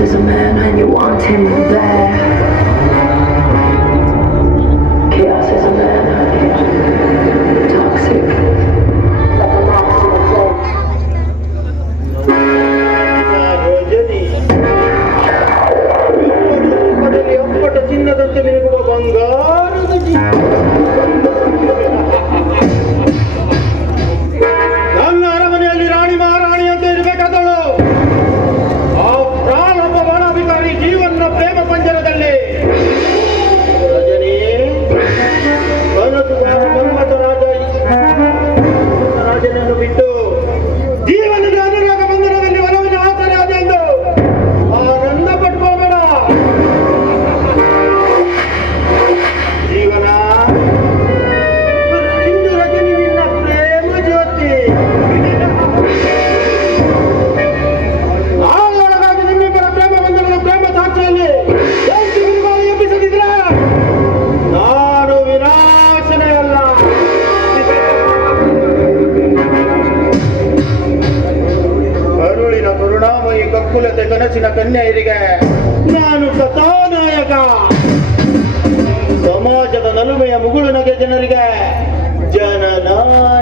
This is a man and you want him there. Chaos is a man ಕಕ್ಕುಲತೆ ಕನಸಿನ ಕನ್ಯೆಯರಿಗೆ ನಾನು ಕಥಾನಾಯಕ ಸಮಾಜದ ನಲುಮೆಯ ಮುಗುಳು ನಗೆ ಜನರಿಗೆ ಜನನಾಯಕ.